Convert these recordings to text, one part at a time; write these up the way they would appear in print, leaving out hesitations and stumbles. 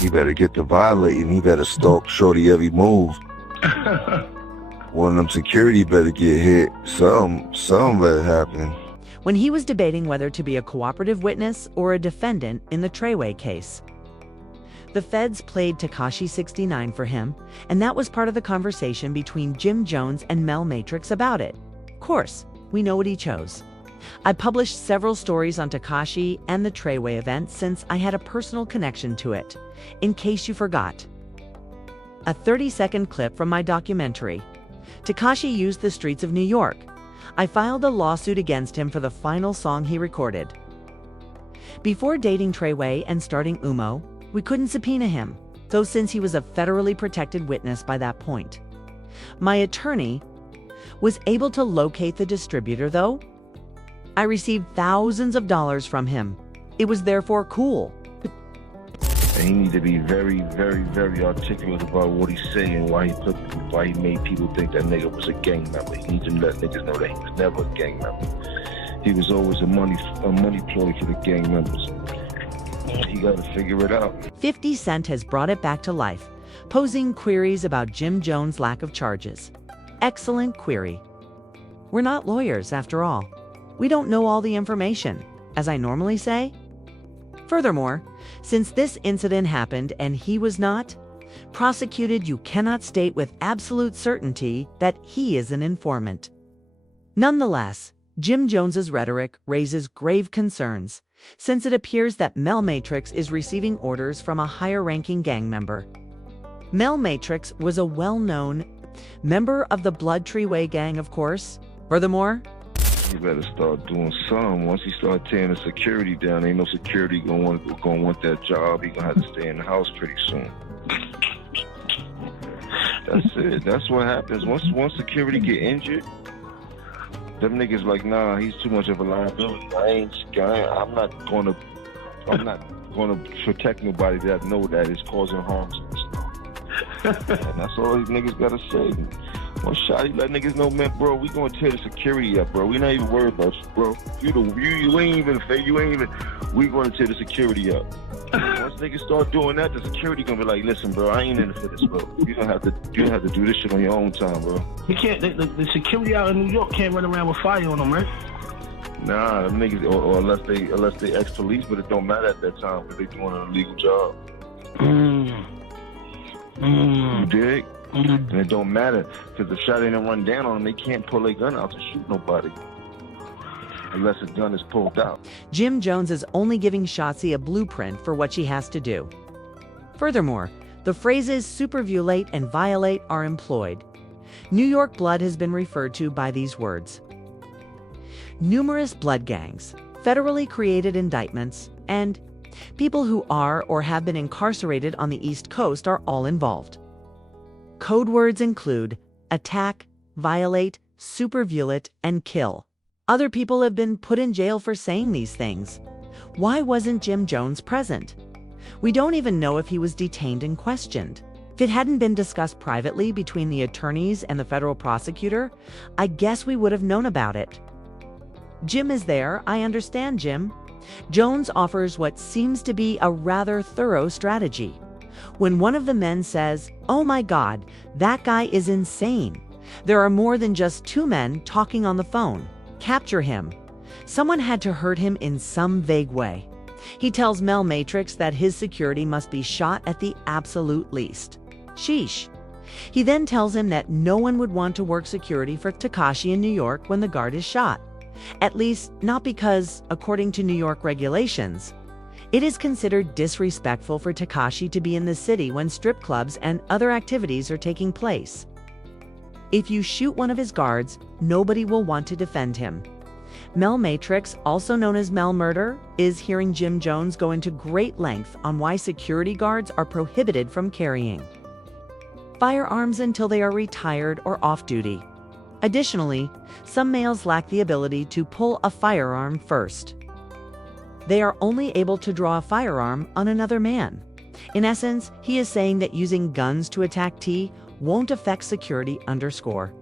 He better get to violating. He better stalk Shorty every move. One of them security better get hit. Something better happen. When he was debating whether to be a cooperative witness or a defendant in the Treyway case. The feds played Tekashi 6ix9ine for him, and that was part of the conversation between Jim Jones and Mel Matrix about it. Of course, we know what he chose. I published several stories on Tekashi and the Treyway event since I had a personal connection to it, in case you forgot. A 30-second clip from my documentary. Tekashi used the streets of New York. I filed a lawsuit against him for the final song he recorded. Before dating Treyway and starting UMO, we couldn't subpoena him, though since he was a federally protected witness by that point. My attorney was able to locate the distributor, though. I received thousands of dollars from him. It was therefore cool. And he needs to be very, very, very articulate about what he's saying, why he made people think that nigga was a gang member. He needs to let niggas know that he was never a gang member. He was always a money ploy for the gang members. He got to figure it out. 50 Cent has brought it back to life, posing queries about Jim Jones' lack of charges. Excellent query. We're not lawyers, after all. We don't know all the information, as I normally say. Furthermore, since this incident happened and he was not prosecuted, you cannot state with absolute certainty that he is an informant. Nonetheless, Jim Jones's rhetoric raises grave concerns, since it appears that Mel Matrix is receiving orders from a higher-ranking gang member. Mel Matrix was a well-known member of the Blood Treyway gang, of course. Furthermore, he better start doing something. Once he start tearing the security down, ain't no security gonna want that job. He gonna have to stay in the house pretty soon. That's it. That's what happens. Once security get injured, them niggas like, nah, he's too much of a liability. I'm not gonna protect nobody that know that is causing harm to us. And that's all these niggas gotta say. One shot, he let niggas know, man, bro, we gonna tear the security up, bro. We not even worried about you, bro. You ain't even, we gonna tear the security up. Once niggas start doing that, the security gonna be like, listen, bro, I ain't in it for this, bro. You don't have to do this shit on your own time, bro. You can't, the security out in New York can't run around with fire on them, right? Nah, them niggas, or unless they ex-police, but it don't matter at that time, because they doing an illegal job. You dig? And it don't matter, because the shot ain't run down on them, they can't pull their gun out to shoot nobody. Unless the gun is pulled out. Jim Jones is only giving Shotzi a blueprint for what she has to do. Furthermore, the phrases superviolate and violate are employed. New York blood has been referred to by these words. Numerous blood gangs, federally created indictments, and people who are or have been incarcerated on the East Coast are all involved. Code words include attack, violate, superviolate, and kill. Other people have been put in jail for saying these things. Why wasn't Jim Jones present? We don't even know if he was detained and questioned. If it hadn't been discussed privately between the attorneys and the federal prosecutor, I guess we would have known about it. Jim is there, I understand Jim. Jones offers what seems to be a rather thorough strategy. When one of the men says, "Oh my God, that guy is insane. There are more than just two men talking on the phone. Capture him." Someone had to hurt him in some vague way. He tells Mel Matrix that his security must be shot at the absolute least. Sheesh. He then tells him that no one would want to work security for Tekashi in New York when the guard is shot. At least, not because, according to New York regulations, it is considered disrespectful for Tekashi to be in the city when strip clubs and other activities are taking place. If you shoot one of his guards, nobody will want to defend him. Mel Matrix, also known as Mel Murder, is hearing Jim Jones go into great length on why security guards are prohibited from carrying firearms until they are retired or off-duty. Additionally, some males lack the ability to pull a firearm first. They are only able to draw a firearm on another man. In essence, he is saying that using guns to attack T won't affect security underscore.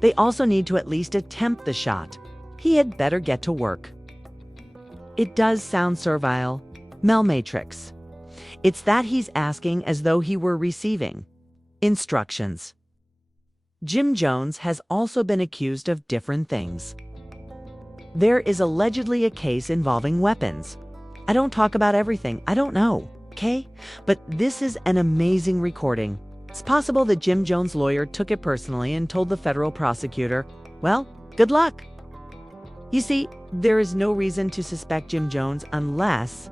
They also need to at least attempt the shot. He had better get to work. It does sound servile. Mel Matrix. It's that he's asking as though he were receiving instructions. Jim Jones has also been accused of different things. There is allegedly a case involving weapons. I don't talk about everything, I don't know, okay? But this is an amazing recording. It's possible that Jim Jones' lawyer took it personally and told the federal prosecutor, well, good luck. You see, there is no reason to suspect Jim Jones unless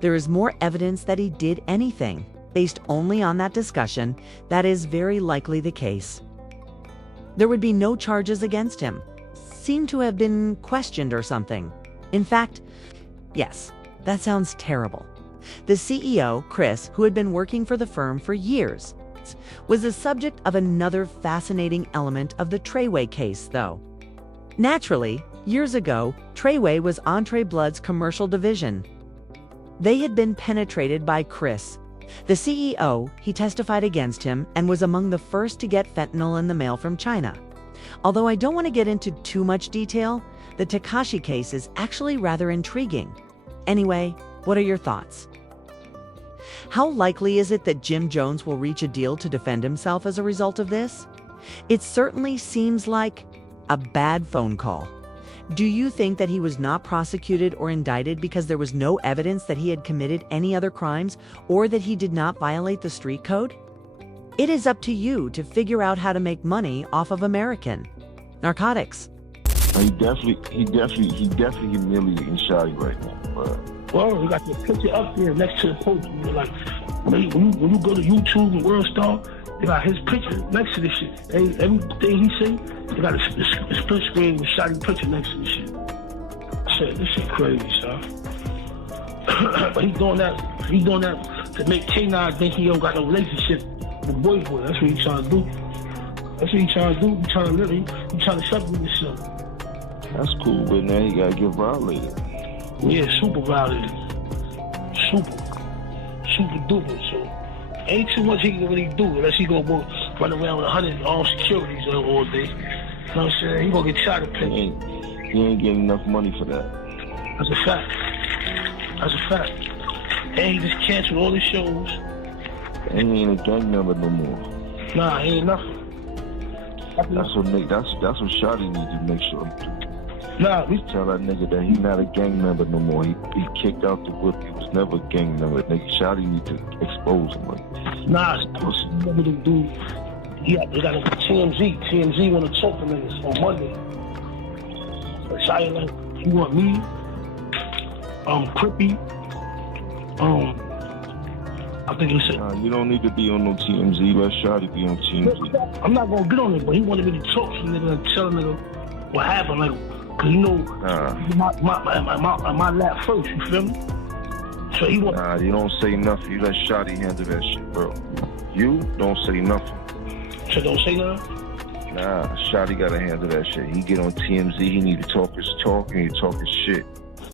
there is more evidence that he did anything. Based only on that discussion, that is very likely the case. There would be no charges against him. Seemed to have been questioned or something. In fact, yes, that sounds terrible. The CEO, Chris, who had been working for the firm for years, was the subject of another fascinating element of the Treyway case, though. Naturally, years ago, Treyway was Nine Trey Bloods' commercial division. They had been penetrated by Chris, the CEO. He testified against him and was among the first to get fentanyl in the mail from China. Although I don't want to get into too much detail, the Tekashi case is actually rather intriguing. Anyway, what are your thoughts? How likely is it that Jim Jones will reach a deal to defend himself as a result of this? It certainly seems like a bad phone call. Do you think that he was not prosecuted or indicted because there was no evidence that he had committed any other crimes or that he did not violate the street code? It is up to you to figure out how to make money off of American narcotics. He definitely humiliating Shotty right now. But Well, you got the picture up there next to the post. You're like, when you go to YouTube and World Star, they got his picture next to this shit. Everything he say, they got a split screen with Shotty picture next to this shit. This shit crazy, son. But he doing that to make K9 think he don't got no relationship with boy. That's what he trying to do. He trying to live. He trying to supplement himself. That's cool, but now he gotta get violated. Yeah, super violated. Super duper. So ain't too much he can really do unless he gonna go run around with 100 armed securities all day. You know what I'm saying? He gonna get shot at He ain't getting enough money for that. That's a fact. And he just canceled all his shows. And he ain't a gang member no more. Nah, he ain't nothing. That's what Shotty needs to make sure he do. Nah, we Tell that nigga that he not a gang member no more. He kicked out the whip. He was never a gang member. Nigga, Shotty need to expose him. Remember the dude. Yeah, they got a TMZ. TMZ want to talk to niggas on Monday. But Shotty like, you want me? Crippy. I think he said. Nah, you don't need to be on no TMZ. Let Shotty be on TMZ. I'm not gonna get on it, but he wanted me to talk to the nigga and tell the nigga what happened. Like, cause you know, my lap first. You feel me? So he want. Nah, you don't say nothing. You let Shotty handle that shit, bro. You don't say nothing. So don't say nothing. Nah, Shotty gotta handle that shit. He get on TMZ. He need to talk his talk and he talk his shit.